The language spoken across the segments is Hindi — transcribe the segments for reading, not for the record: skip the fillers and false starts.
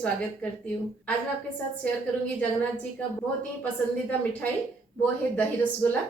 स्वागत करती हूँ। आज मैं आपके साथ शेयर करूंगी जगन्नाथ जी का बहुत ही पसंदीदा मिठाई, वो है दही रसगुल्ला।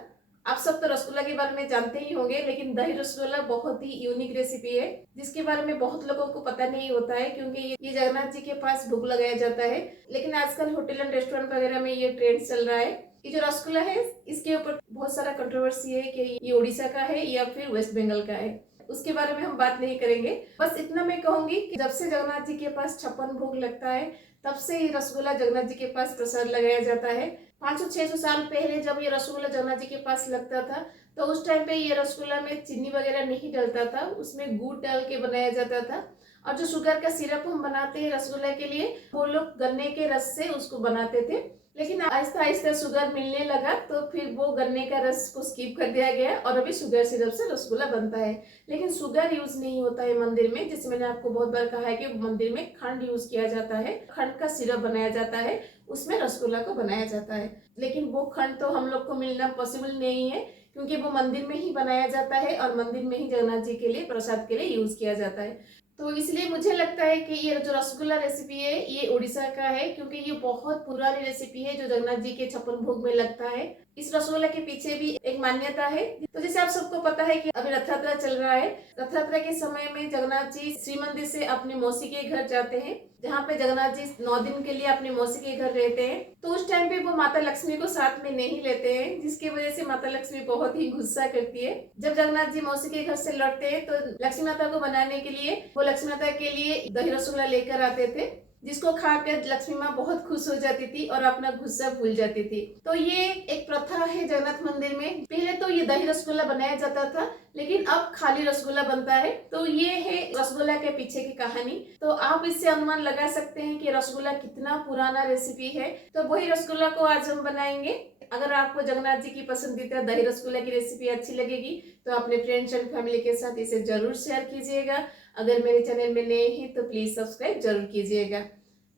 आप सब तो रसगुल्ला के बारे में जानते ही होंगे, लेकिन दही रसगुल्ला बहुत ही यूनिक रेसिपी है जिसके बारे में बहुत लोगों को पता नहीं होता है, क्योंकि ये जगन्नाथ जी के पास भोग लगाया जाता है। लेकिन आजकल होटल एंड रेस्टोरेंट वगैरह में ये ट्रेंड चल रहा है। ये जो रसगुल्ला है, इसके ऊपर बहुत सारा कंट्रोवर्सी है कि ये उड़ीसा का है या फिर वेस्ट बंगाल का है। उसके बारे में हम बात नहीं करेंगे। बस इतना मैं कहूंगी कि जब से जगन्नाथ जी के पास 56 भोग लगता है, तब से ही रसगुल्ला जगन्नाथ जी के पास प्रसाद लगाया जाता है। 500-600 साल पहले जब ये रसगुल्ला जगन्नाथ जी के पास लगता था, तो उस टाइम पे ये रसगुल्ला में चीनी वगैरह नहीं डलता था, उसमें गुड़ डाल के बनाया जाता था। और जो शुगर का सिरप हम बनाते हैं रसगुल्ला के लिए, वो लोग गन्ने के रस से उसको बनाते थे। लेकिन आहिस्ता आहिस्ता शुगर मिलने लगा, तो फिर वो गन्ने का रस को स्किप कर दिया गया और अभी शुगर सिरप से रसगुल्ला बनता है। लेकिन शुगर यूज नहीं होता है मंदिर में। जैसे मैंने आपको बहुत बार कहा है कि मंदिर में खंड यूज किया जाता है, खंड का सिरप बनाया जाता है, उसमें रसगुल्ला को बनाया जाता है। लेकिन वो खंड तो हम लोग को मिलना पॉसिबल नहीं है, क्योंकि वो मंदिर में ही बनाया जाता है और मंदिर में ही जगन्नाथ जी के लिए प्रसाद के लिए यूज किया जाता है। तो इसलिए मुझे लगता है कि ये जो रसगुल्ला रेसिपी है ये उड़ीसा का है, क्योंकि ये बहुत पुरानी रेसिपी है जो जगन्नाथ जी के 56 भोग में लगता है। इस रसगुल्ला के पीछे भी एक मान्यता है। तो जैसे आप सबको पता है कि अभी रथ यात्रा चल रहा है। रथ यात्रा के समय में जगन्नाथ जी श्री मंदिर से अपने मौसी के घर जाते हैं, जहाँ पे जगन्नाथ जी 9 दिन के लिए अपने मौसी के घर रहते हैं। तो उस टाइम पे वो माता लक्ष्मी को साथ में नहीं लेते हैं, जिसकी वजह से माता लक्ष्मी बहुत ही गुस्सा करती है। जब जगन्नाथ जी मौसी के घर से लौटते हैं, तो लक्ष्मी माता को बनाने के लिए वो लक्ष्मी माता के लिए दही रसगुल्ला लेकर आते थे, जिसको खाकर लक्ष्मी माँ बहुत खुश हो जाती थी और अपना गुस्सा भूल जाती थी। तो ये एक प्रथा है जगन्नाथ मंदिर में। पहले तो ये दही रसगुल्ला बनाया जाता था, लेकिन अब खाली रसगुल्ला बनता है। तो ये है रसगुल्ला के पीछे की कहानी। तो आप इससे अनुमान लगा सकते हैं कि रसगुल्ला कितना पुराना रेसिपी है। तो वही रसगुल्ला को आज हम बनाएंगे। अगर आपको जगन्नाथ जी की पसंदीदा दही रसगुल्ला की रेसिपी अच्छी लगेगी, तो अपने फ्रेंड्स एंड फैमिली के साथ इसे जरूर शेयर कीजिएगा। अगर मेरे चैनल में नए हैं तो प्लीज सब्सक्राइब जरूर कीजिएगा।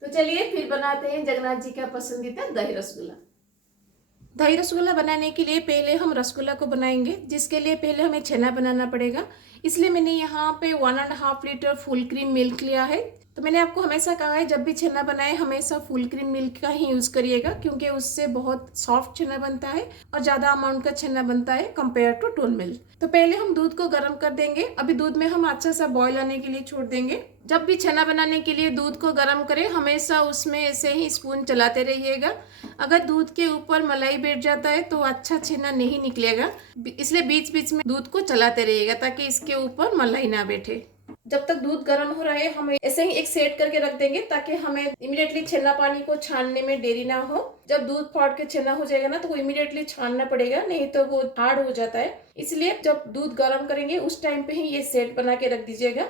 तो चलिए फिर बनाते हैं जगन्नाथ जी का पसंदीदा दही रसगुल्ला। दही रसगुल्ला बनाने के लिए पहले हम रसगुल्ला को बनाएंगे, जिसके लिए पहले हमें छेना बनाना पड़ेगा। इसलिए मैंने यहाँ पे 1.5 लीटर फुल क्रीम मिल्क लिया है। तो मैंने आपको हमेशा कहा है, जब भी छेना बनाए हमेशा फुल क्रीम मिल्क का ही यूज करिएगा, क्योंकि उससे बहुत सॉफ्ट छेना बनता है और ज्यादा अमाउंट का छेना बनता है कंपेयर टू टोन मिल्क। तो पहले हम दूध को गर्म कर देंगे। अभी दूध में हम अच्छा सा बॉयल आने के लिए छोड़ देंगे। जब भी छेना बनाने के लिए दूध को गर्म करें, हमेशा उसमें ऐसे ही स्पून चलाते रहिएगा। अगर दूध के ऊपर मलाई बैठ जाता है तो अच्छा छेना नहीं निकलेगा, इसलिए बीच बीच में दूध को चलाते रहिएगा ताकि इसके ऊपर मलाई ना बैठे। जब तक दूध गर्म हो रहा है, हम ऐसे ही एक सेट करके रख देंगे ताकि हमें इमीडिएटली छेना पानी को छानने में देरी ना हो। जब दूध फाड़ के छेना हो जाएगा ना, तो वो इमीडिएटली छानना पड़ेगा, नहीं तो वो हार्ड हो जाता है। इसलिए जब दूध गर्म करेंगे उस टाइम पे ही ये सेट बना के रख दीजिएगा।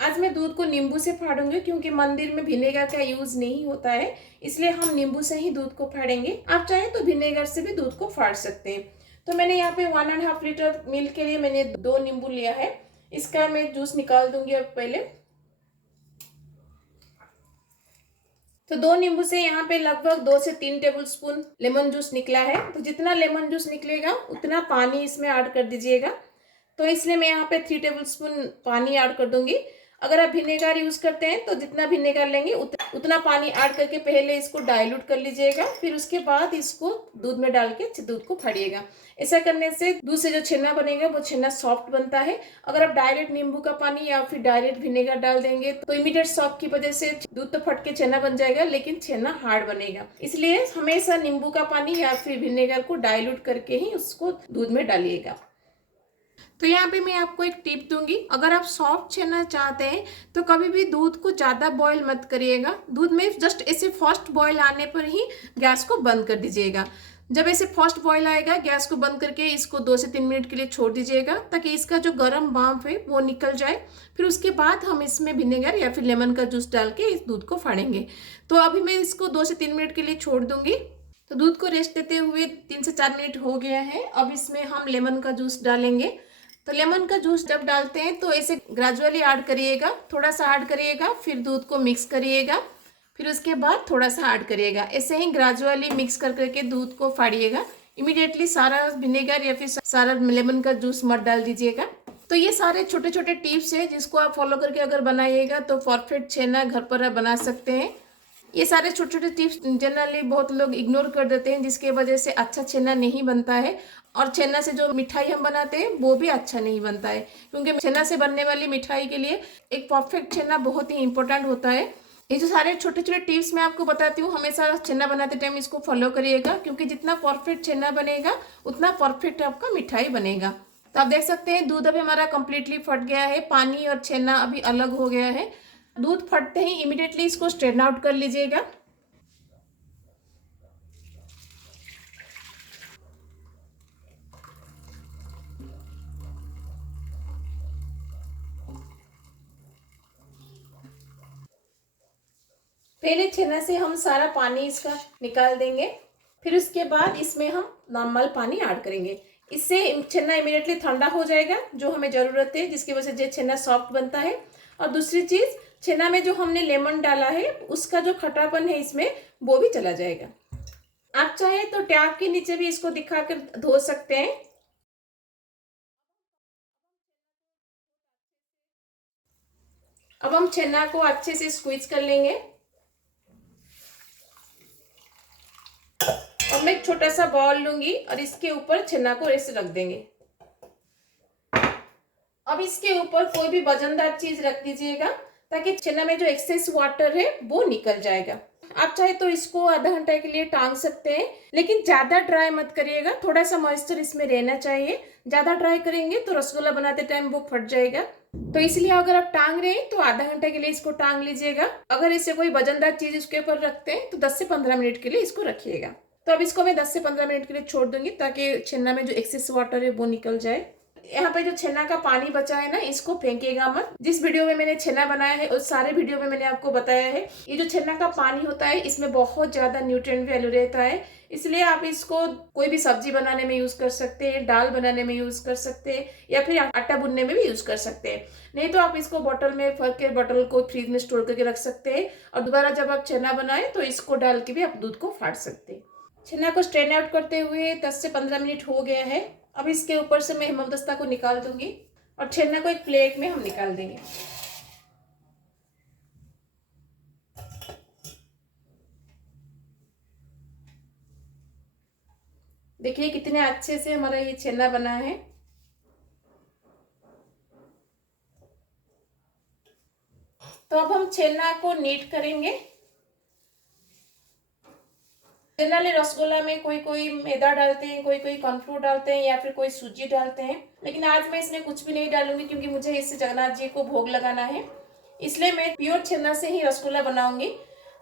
आज मैं दूध को नींबू से फाड़ूंगी, क्योंकि मंदिर में विनेगर का यूज नहीं होता है, इसलिए हम नींबू से ही दूध को फाड़ेंगे। आप चाहे तो विनेगर से भी दूध को फाड़ सकते हैं। तो मैंने यहाँ पे 1.5 लीटर मिल्क के लिए मैंने 2 नींबू लिया है। इसका मैं जूस निकाल दूंगी अब पहले। तो 2 नींबू से यहाँ पे लगभग 2 से 3 टेबल स्पून लेमन जूस निकला है। तो जितना लेमन जूस निकलेगा उतना पानी इसमें ऐड कर दीजिएगा। तो इसलिए मैं यहाँ पे 3 टेबल स्पून पानी ऐड कर दूंगी। अगर आप विनेगर यूज करते हैं तो जितना विनेगर लेंगे उतना पानी ऐड करके पहले इसको डाइल्यूट कर लीजिएगा, फिर उसके बाद इसको दूध में डाल के दूध को फाड़िएगा। ऐसा करने से दूध से जो छेना बनेगा वो छेना सॉफ्ट बनता है। अगर आप डायरेक्ट नींबू का पानी या फिर डायरेक्ट विनेगर डाल देंगे तो इमीडिएट सॉफ्ट की वजह से दूध तो फट के छेना बन जाएगा, लेकिन छेना हार्ड बनेगा। इसलिए हमेशा नींबू का पानी या फिर विनेगर को डाइल्यूट करके ही उसको दूध में डालिएगा। तो यहाँ पे मैं आपको एक टिप दूंगी, अगर आप सॉफ्ट छेना चाहते हैं तो कभी भी दूध को ज़्यादा बॉईल मत करिएगा। दूध में जस्ट ऐसे फर्स्ट बॉईल आने पर ही गैस को बंद कर दीजिएगा। जब ऐसे फर्स्ट बॉईल आएगा, गैस को बंद करके इसको 2 से 3 मिनट के लिए छोड़ दीजिएगा ताकि इसका जो गर्म भाप है वो निकल जाए। फिर उसके बाद हम इसमें विनेगर या फिर लेमन का जूस डाल के इस दूध को फाड़ेंगे। तो अभी मैं इसको 2 से 3 मिनट के लिए छोड़ दूंगी। तो दूध को रेस्ट देते हुए 3 से 4 मिनट हो गया है। अब इसमें हम लेमन का जूस डालेंगे। तो लेमन का जूस जब डालते हैं तो ऐसे ग्रेजुअली ऐड करिएगा, थोड़ा सा ऐड करिएगा, फिर दूध को मिक्स करिएगा, फिर उसके बाद थोड़ा सा ऐड करिएगा। ऐसे ही ग्रेजुअली मिक्स कर करके दूध को फाड़िएगा। इमीडिएटली सारा विनेगर या फिर सारा लेमन का जूस मत डाल दीजिएगा। तो ये सारे छोटे छोटे टिप्स हैं जिसको आप फॉलो करके अगर बनाइएगा तो परफेक्ट छेना घर पर आप बना सकते हैं। ये सारे छोटे छोटे टिप्स जनरली बहुत लोग इग्नोर कर देते हैं, जिसके वजह से अच्छा छेना नहीं बनता है और छेना से जो मिठाई हम बनाते हैं वो भी अच्छा नहीं बनता है, क्योंकि छेना से बनने वाली मिठाई के लिए एक परफेक्ट छेना बहुत ही इंपॉर्टेंट होता है। ये जो सारे छोटे छोटे टिप्स मैं आपको बताती हूँ, हमेशा छेना बनाते टाइम इसको फॉलो करिएगा, क्योंकि जितना परफेक्ट छेना बनेगा उतना परफेक्ट आपका मिठाई बनेगा। तो आप देख सकते हैं दूध अभी हमारा कंप्लीटली फट गया है, पानी और छेना अभी अलग हो गया है। दूध फटते ही इमीडिएटली इसको स्ट्रेन आउट कर लीजिएगा। पहले छेना से हम सारा पानी इसका निकाल देंगे, फिर उसके बाद इसमें हम नॉर्मल पानी ऐड करेंगे। इससे छेना इमीडिएटली ठंडा हो जाएगा, जो हमें ज़रूरत है, जिसकी वजह से छेना सॉफ्ट बनता है। और दूसरी चीज़, छेना में जो हमने लेमन डाला है उसका जो खटापन है इसमें वो भी चला जाएगा। आप चाहे तो टैप के नीचे भी इसको दिखा कर धो सकते हैं। अब हम छेना को अच्छे से स्क्वीज कर लेंगे। अब मैं एक छोटा सा बॉल लूंगी और इसके ऊपर छेना को ऐसे रख देंगे। अब इसके ऊपर कोई भी वजनदार चीज रख दीजिएगा ताकि छेना में जो एक्सेस वाटर है वो निकल जाएगा। आप चाहे तो इसको आधा घंटा के लिए टांग सकते हैं, लेकिन ज्यादा ड्राई मत करिएगा, थोड़ा सा मॉइस्चर इसमें रहना चाहिए। ज्यादा ड्राई करेंगे तो रसगुल्ला बनाते टाइम वो फट जाएगा। तो इसलिए अगर आप टांग रहे हैं तो आधा घंटे के लिए इसको टांग लीजिएगा। अगर इससे कोई वजनदार चीज इसके ऊपर रखते हैं तो 10 से 15 मिनट के लिए इसको रखिएगा। तो अब इसको मैं 10 से 15 मिनट के लिए छोड़ दूंगी ताकि छेना में जो एक्सेस वाटर है वो निकल जाए। यहाँ पे जो छेना का पानी बचा है ना, इसको फेंकेगा मत। जिस वीडियो में मैंने छेना बनाया है उस सारे वीडियो में मैंने आपको बताया है, ये जो छेना का पानी होता है इसमें बहुत ज्यादा न्यूट्रिएंट वैल्यू रहता है, इसलिए आप इसको कोई भी सब्जी बनाने में यूज कर सकते हैं, दाल बनाने में यूज कर सकते हैं, या फिर आटा बुनने में भी यूज कर सकते हैं। नहीं तो आप इसको बॉटल में भर के बॉटल को फ्रिज में स्टोर करके रख सकते हैं, और दोबारा जब आप छेना बनाए तो इसको डाल के भी आप दूध को फाड़ सकते हैं। छेना को स्ट्रेन आउट करते हुए 10 से 15 मिनट हो गया है। अब इसके ऊपर से मैं हेमदस्ता को निकाल दूंगी और छेना को एक प्लेट में हम निकाल देंगे। देखिए कितने अच्छे से हमारा ये छेना बना है। तो अब हम छेना को नीट करेंगे। जनरली रसगुल्ला में कोई कोई मैदा डालते हैं, कोई कोई कॉर्नफ्लोर डालते हैं, या फिर कोई सूजी डालते हैं, लेकिन आज मैं इसमें कुछ भी नहीं डालूंगी क्योंकि मुझे इससे जगन्नाथ जी को भोग लगाना है। इसलिए मैं प्योर छेना से ही रसगुल्ला बनाऊंगी।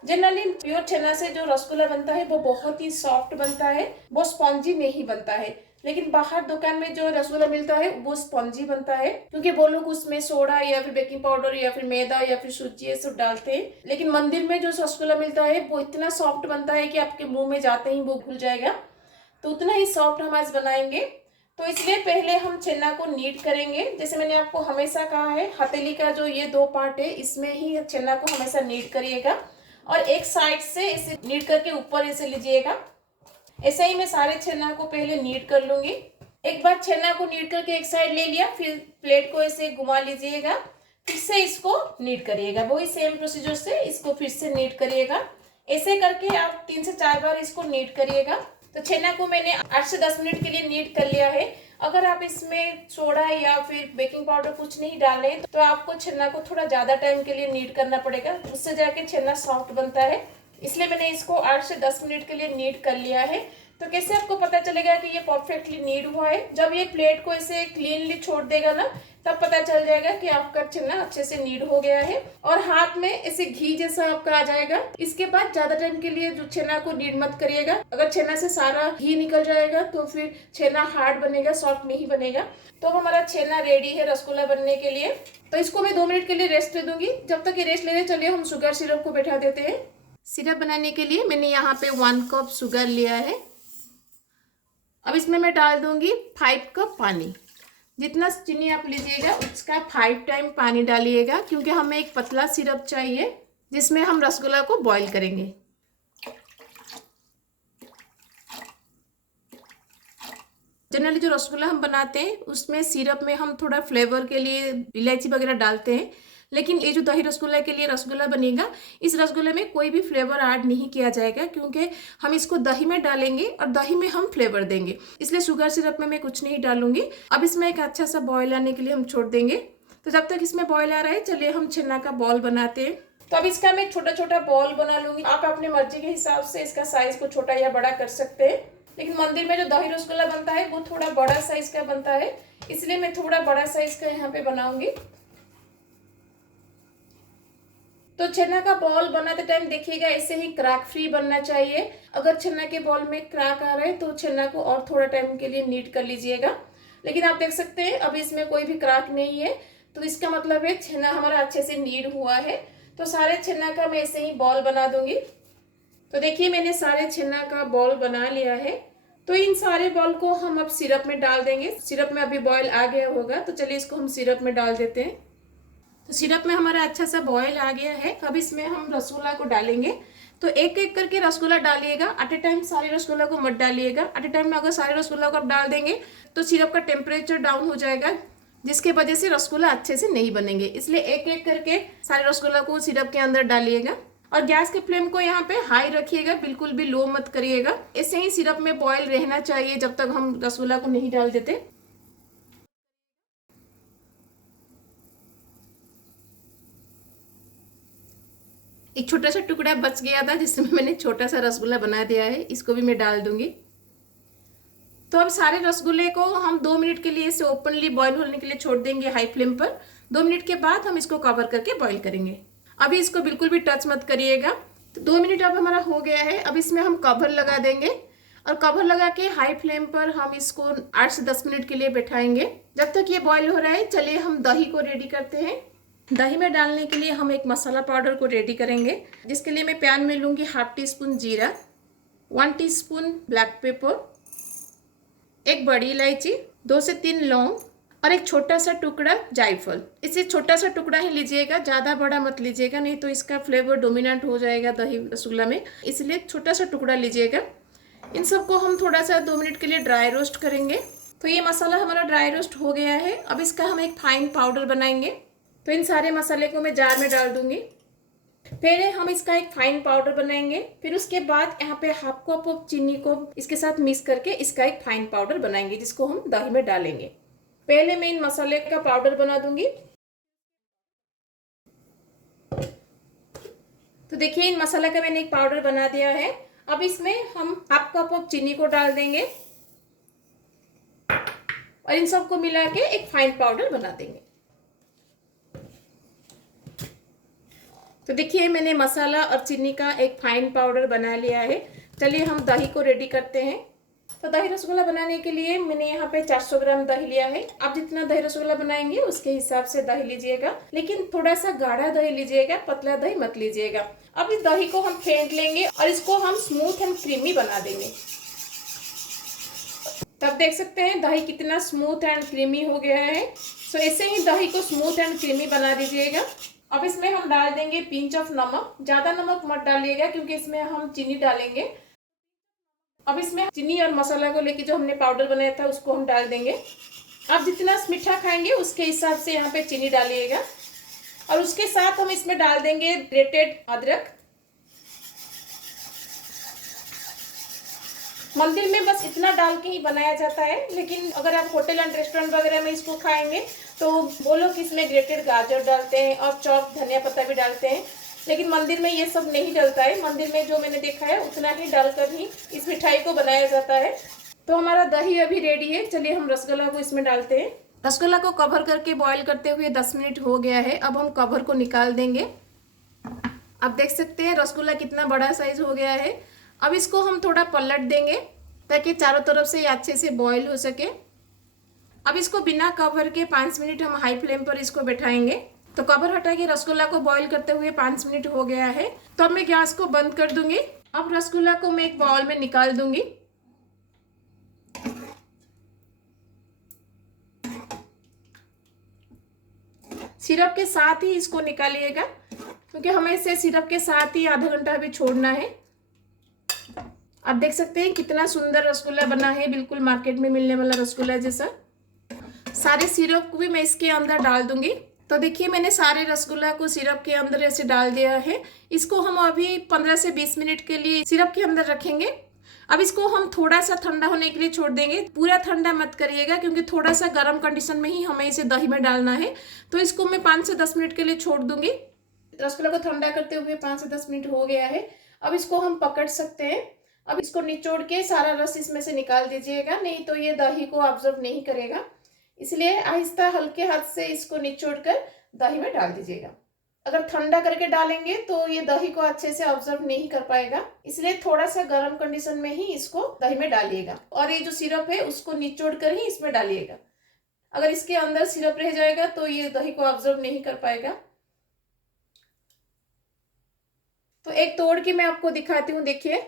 जनरली प्योर छेना से जो रसगुल्ला बनता है वो बहुत ही सॉफ्ट बनता है, वो स्पॉन्जी नहीं बनता है। लेकिन बाहर दुकान में जो रसगुल्ला मिलता है वो स्पॉन्जी बनता है, क्योंकि वो लोग उसमें सोडा या फिर बेकिंग पाउडर या फिर मैदा या फिर सूजी ये सब डालते हैं। लेकिन मंदिर में जो रसगुल्ला मिलता है वो इतना सॉफ्ट बनता है कि आपके मुंह में जाते ही वो घुल जाएगा। तो उतना ही सॉफ्ट हम आज बनाएंगे। तो इसलिए पहले हम छेना को नीट करेंगे। जैसे मैंने आपको हमेशा कहा है, हथेली का जो ये 2 पार्ट है इसमें ही छेना को हमेशा नीट करिएगा, और एक साइड से इसे नीट करके ऊपर ऐसे लीजिएगा। ऐसे ही मैं सारे छेना को पहले नीट कर लूंगी। एक बार छेना को नीट करके एक साइड ले लिया, फिर प्लेट को ऐसे घुमा लीजिएगा, फिर से इसको नीट करिएगा। वही सेम प्रोसीजर से इसको फिर से नीट करिएगा। ऐसे करके आप 3 से 4 बार इसको नीट करिएगा। तो छेना को मैंने 8 से 10 मिनट के लिए नीट कर लिया है। अगर आप इसमें सोडा या फिर बेकिंग पाउडर कुछ नहीं डाले तो आपको छेना को थोड़ा ज्यादा टाइम के लिए नीट करना पड़ेगा, उससे जाके छेना सॉफ्ट बनता है। इसलिए मैंने इसको 8 से 10 मिनट के लिए नीट कर लिया है। तो कैसे आपको पता चलेगा कि ये परफेक्टली नीट हुआ है? जब ये प्लेट को ऐसे क्लीनली छोड़ देगा ना, तब पता चल जाएगा कि आपका छेना अच्छे से नीट हो गया है, और हाथ में ऐसे घी जैसा आपका आ जाएगा। इसके बाद ज्यादा टाइम के लिए जो छेना को नीट मत करिएगा। अगर छेना से सारा घी निकल जाएगा तो फिर छेना हार्ड बनेगा, सॉफ्ट नहीं बनेगा। तो हमारा छेना रेडी है रसगुल्ला बनने के लिए। तो इसको मैं 2 मिनट के लिए रेस्ट दे दूंगी। जब तक ये रेस्ट ले रहे चलिए हम शुगर सिरप को बैठा देते हैं। सिरप बनाने के लिए मैंने यहाँ पे 1 कप शुगर लिया है। अब इसमें मैं डाल दूंगी 5 कप पानी। जितना चीनी आप लीजिएगा उसका 5 टाइम पानी डालिएगा, क्योंकि हमें एक पतला सिरप चाहिए जिसमें हम रसगुल्ला को बॉईल करेंगे। जनरली जो रसगुल्ला हम बनाते हैं उसमें सिरप में हम थोड़ा फ्लेवर के लिए इलायची वगैरह डालते हैं, लेकिन ये जो दही रसगुल्ला के लिए रसगुल्ला बनेगा, इस रसगुल्ले में कोई भी फ्लेवर ऐड नहीं किया जाएगा, क्योंकि हम इसको दही में डालेंगे और दही में हम फ्लेवर देंगे, इसलिए शुगर सिरप में मैं कुछ नहीं डालूंगी। अब इसमें एक अच्छा सा बॉयल आने के लिए हम छोड़ देंगे। तो जब तक इसमें बॉयल आ रहा है, चलिए हम छेना का बॉल बनाते हैं। तो अब इसका मैं छोटा छोटा बॉल बना लूंगी। आप अपने मर्जी के हिसाब से इसका साइज को छोटा या बड़ा कर सकते हैं, लेकिन मंदिर में जो दही रसगुल्ला बनता है वो थोड़ा बड़ा साइज का बनता है, इसलिए मैं थोड़ा बड़ा साइज का यहाँ पे बनाऊंगी। तो छेना का बॉल बनाते टाइम देखिएगा ऐसे ही क्रैक फ्री बनना चाहिए। अगर छेना के बॉल में क्रैक आ रहा है तो छेना को और थोड़ा टाइम के लिए नीट कर लीजिएगा। लेकिन आप देख सकते हैं अभी इसमें कोई भी क्रैक नहीं है, तो इसका मतलब है छेना हमारा अच्छे से नीड हुआ है। तो सारे छेना का मैं ऐसे ही बॉल बना दूंगी। तो देखिए मैंने सारे छेना का बॉल बना लिया है। तो इन सारे बॉल को हम अब सिरप में डाल देंगे। सिरप में अभी बॉयल आ गया होगा, तो चलिए इसको हम सिरप में डाल देते हैं। तो सिरप में हमारा अच्छा सा बॉयल आ गया है। अब इसमें हम रसगुल्ला को डालेंगे। तो एक एक करके रसगुल्ला डालिएगा, एट ए टाइम सारे रसगुल्ला को मत डालिएगा। एट ए टाइम में अगर सारे रसगुल्ला को आप डाल देंगे तो सिरप का टेम्परेचर डाउन हो जाएगा, जिसके वजह से रसगुल्ला अच्छे से नहीं बनेंगे। इसलिए एक एक करके सारे रसगुल्ला को सिरप के अंदर डालिएगा और गैस के फ्लेम को यहाँ पे हाई रखिएगा, बिल्कुल भी लो मत करिएगा। ऐसे ही सिरप में बॉयल रहना चाहिए जब तक हम रसगुल्ला को नहीं डाल देते। एक छोटा सा टुकड़ा बच गया था जिसमें मैंने छोटा सा रसगुल्ला बना दिया है, इसको भी मैं डाल दूंगी। तो अब सारे रसगुल्ले को हम 2 मिनट के लिए इसे ओपनली बॉईल होने के लिए छोड़ देंगे हाई फ्लेम पर। 2 मिनट के बाद हम इसको कवर करके बॉईल करेंगे। अभी इसको बिल्कुल भी टच मत करिएगा। तो 2 मिनट अब हमारा हो गया है। अब इसमें हम कवर लगा देंगे और कवर लगा के हाई फ्लेम पर हम इसको 8 से 10 मिनट के लिए बैठाएंगे। जब तक ये बॉईल हो रहा है, चलिए हम दही को रेडी करते हैं। दही में डालने के लिए हम एक मसाला पाउडर को रेडी करेंगे, जिसके लिए मैं पैन में लूंगी हाफ टी स्पून जीरा, 1 टीस्पून ब्लैक पेपर, एक बड़ी इलायची, 2 से 3 लौंग और एक छोटा सा टुकड़ा जायफल। इसे छोटा सा टुकड़ा ही लीजिएगा, ज़्यादा बड़ा मत लीजिएगा, नहीं तो इसका फ्लेवर डोमिनेंट हो जाएगा दही रसगुल्ला में, इसलिए छोटा सा टुकड़ा लीजिएगा। इन सबको हम थोड़ा सा 2 मिनट के लिए ड्राई रोस्ट करेंगे। तो ये मसाला हमारा ड्राई रोस्ट हो गया है। अब इसका हम एक फाइन पाउडर बनाएंगे। तो इन सारे मसाले को मैं जार में डाल दूंगी। पहले हम इसका एक फाइन पाउडर बनाएंगे, फिर उसके बाद यहाँ पे हाफ कप ऑफ चीनी को इसके साथ मिक्स करके इसका एक फाइन पाउडर बनाएंगे, जिसको हम दही में डालेंगे। पहले मैं इन मसाले का पाउडर बना दूंगी। तो देखिए इन मसाला का मैंने एक पाउडर बना दिया है। अब इसमें हम हाफ कप ऑफ चीनी को डाल देंगे और इन सबको मिला के एक फाइन पाउडर बना देंगे। तो देखिए मैंने मसाला और चीनी का एक फाइन पाउडर बना लिया है। चलिए हम दही को रेडी करते हैं। तो दही रसगुल्ला बनाने के लिए मैंने यहाँ पे 400 ग्राम दही लिया है। आप जितना दही रसगुल्ला बनाएंगे उसके हिसाब से दही लीजिएगा, लेकिन थोड़ा सा गाढ़ा दही लीजिएगा, पतला दही मत लीजिएगा। अब इस दही को हम फेंट लेंगे और इसको हम स्मूथ एंड क्रीमी बना देंगे। तब देख सकते हैं दही कितना स्मूथ एंड क्रीमी हो गया है। सो ऐसे ही दही को स्मूथ एंड क्रीमी बना दीजिएगा। अब इसमें हम डाल देंगे पिंच ऑफ नमक। ज्यादा नमक मत डालिएगा क्योंकि इसमें हम चीनी डालेंगे। अब इसमें चीनी और मसाला को लेके जो हमने पाउडर बनाया था उसको हम डाल देंगे। आप जितना मीठा खाएंगे उसके हिसाब से यहाँ पे चीनी डालिएगा और उसके साथ हम इसमें डाल देंगे ग्रेटेड अदरक। मंदिर में बस इतना डाल के ही बनाया जाता है, लेकिन अगर आप होटल एंड रेस्टोरेंट वगैरह में इसको खाएंगे तो वो लोग इसमें ग्रेटेड गाजर डालते हैं और चॉप धनिया पत्ता भी डालते हैं, लेकिन मंदिर में ये सब नहीं डलता है। मंदिर में जो मैंने देखा है उतना ही डालकर ही इस मिठाई को बनाया जाता है। तो हमारा दही अभी रेडी है। चलिए हम रसगुल्ला को इसमें डालते हैं। रसगुल्ला को कवर करके बॉईल करते हुए 10 मिनट हो गया है। अब हम कवर को निकाल देंगे। आप देख सकते हैं रसगुल्ला कितना बड़ा साइज हो गया है। अब इसको हम थोड़ा पलट देंगे ताकि चारों तरफ से ये अच्छे से बॉईल हो सके। अब इसको बिना कवर के 5 मिनट हम हाई फ्लेम पर इसको बैठाएंगे। तो कवर हटा के रसगुल्ला को बॉईल करते हुए 5 मिनट हो गया है। तो अब मैं गैस को बंद कर दूंगी। अब रसगुल्ला को मैं एक बाउल में निकाल दूंगी। सिरप के साथ ही इसको निकालिएगा क्योंकि हमें इसे सिरप के साथ ही आधा घंटा भी छोड़ना है। आप देख सकते हैं कितना सुंदर रसगुल्ला बना है, बिल्कुल मार्केट में मिलने वाला रसगुल्ला जैसा। सारे सिरप को भी मैं इसके अंदर डाल दूंगी। तो देखिए मैंने सारे रसगुल्ला को सिरप के अंदर ऐसे डाल दिया है। इसको हम अभी 15 से 20 मिनट के लिए सिरप के अंदर रखेंगे। अब इसको हम थोड़ा सा ठंडा होने के लिए छोड़ देंगे। पूरा ठंडा मत करिएगा क्योंकि थोड़ा सा गर्म कंडीशन में ही हमें इसे दही में डालना है। तो इसको मैं 5 से 10 मिनट के लिए छोड़ दूंगी। रसगुल्ला को ठंडा करते हुए 5 से 10 मिनट हो गया है। अब इसको हम पकड़ सकते हैं। अब इसको निचोड़ के सारा रस इसमें से निकाल दीजिएगा, नहीं तो ये दही को ऑब्जर्व नहीं करेगा। इसलिए आहिस्ता हल्के हाथ से इसको निचोड़ कर दही में डाल दीजिएगा। अगर ठंडा करके डालेंगे तो ये दही को अच्छे से ऑब्जर्व नहीं कर पाएगा, इसलिए थोड़ा सा गर्म कंडीशन में ही इसको दही में डालिएगा। और ये जो सिरप है उसको निचोड़ कर ही इसमें डालिएगा। अगर इसके अंदर सिरप रह जाएगा तो ये दही को ऑब्जर्व नहीं कर पाएगा। तो एक तोड़ के मैं आपको दिखाती हूँ। देखिए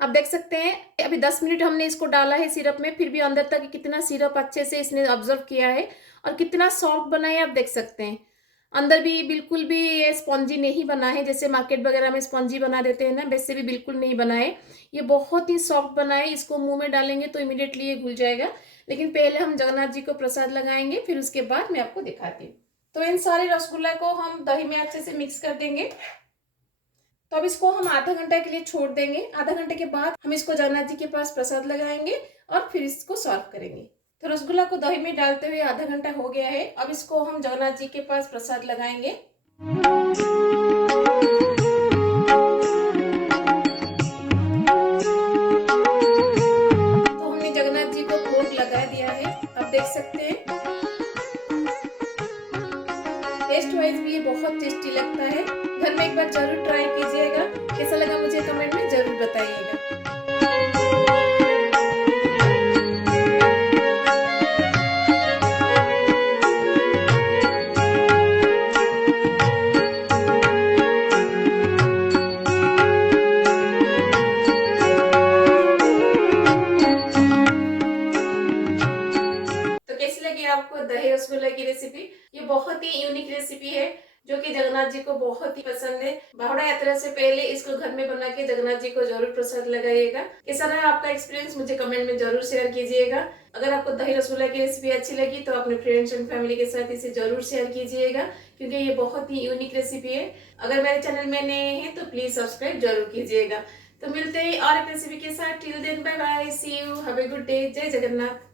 आप देख सकते हैं अभी 10 मिनट हमने इसको डाला है सिरप में, फिर भी अंदर तक कितना सिरप अच्छे से इसने ऑब्जर्व किया है और कितना सॉफ्ट बना है आप देख सकते हैं। अंदर भी बिल्कुल भी ये स्पॉन्जी नहीं बना है, जैसे मार्केट वगैरह में स्पॉन्जी बना देते हैं ना, वैसे भी बिल्कुल नहीं बना है। ये बहुत ही सॉफ्ट बना है। इसको मुंह में डालेंगे तो इमीडिएटली ये घुल जाएगा। लेकिन पहले हम जगन्नाथ जी को प्रसाद लगाएंगे, फिर उसके बाद मैं आपको दिखाती हूँ। तो इन सारे रसगुल्ला को हम दही में अच्छे से मिक्स कर देंगे। तो अब इसको हम आधा घंटा के लिए छोड़ देंगे। आधा घंटे के बाद हम इसको जगन्नाथ जी के पास प्रसाद लगाएंगे और फिर इसको सर्व करेंगे। तो रसगुल्ला को दही में डालते हुए आधा घंटा हो गया है। अब इसको हम जगन्नाथ जी के पास प्रसाद लगाएंगे। तो हमने जगन्नाथ जी को भोग लगा दिया है, आप देख सकते हैं। टेस्ट वाइज भी ये बहुत टेस्टी लगता है। घर में एक बार जरूर ट्राई कीजिएगा। कैसा लगा मुझे कमेंट में जरूर बताइएगा। तो कैसी लगी आपको दही रसगुल्ला की रेसिपी? ये बहुत ही यूनिक रेसिपी है जो कि जगन्नाथ जी को बहुत ही पसंद है। बाहुड़ा यात्रा से पहले इसको घर में बना के जगन्नाथ जी को जरूर प्रसाद लगाइएगा। कैसा रहा आपका एक्सपीरियंस मुझे कमेंट में जरूर शेयर कीजिएगा। अगर आपको दही रसगुल्ला की रेसिपी अच्छी लगी तो अपने फ्रेंड्स एंड फैमिली के साथ इसे जरूर शेयर कीजिएगा, क्योंकि ये बहुत ही यूनिक रेसिपी है। अगर मेरे चैनल में नए हैं तो प्लीज सब्सक्राइब जरूर कीजिएगा। तो मिलते हैं और एक रेसिपी के साथ। Till then bye bye, see you, have a good day. Jai Jagannath.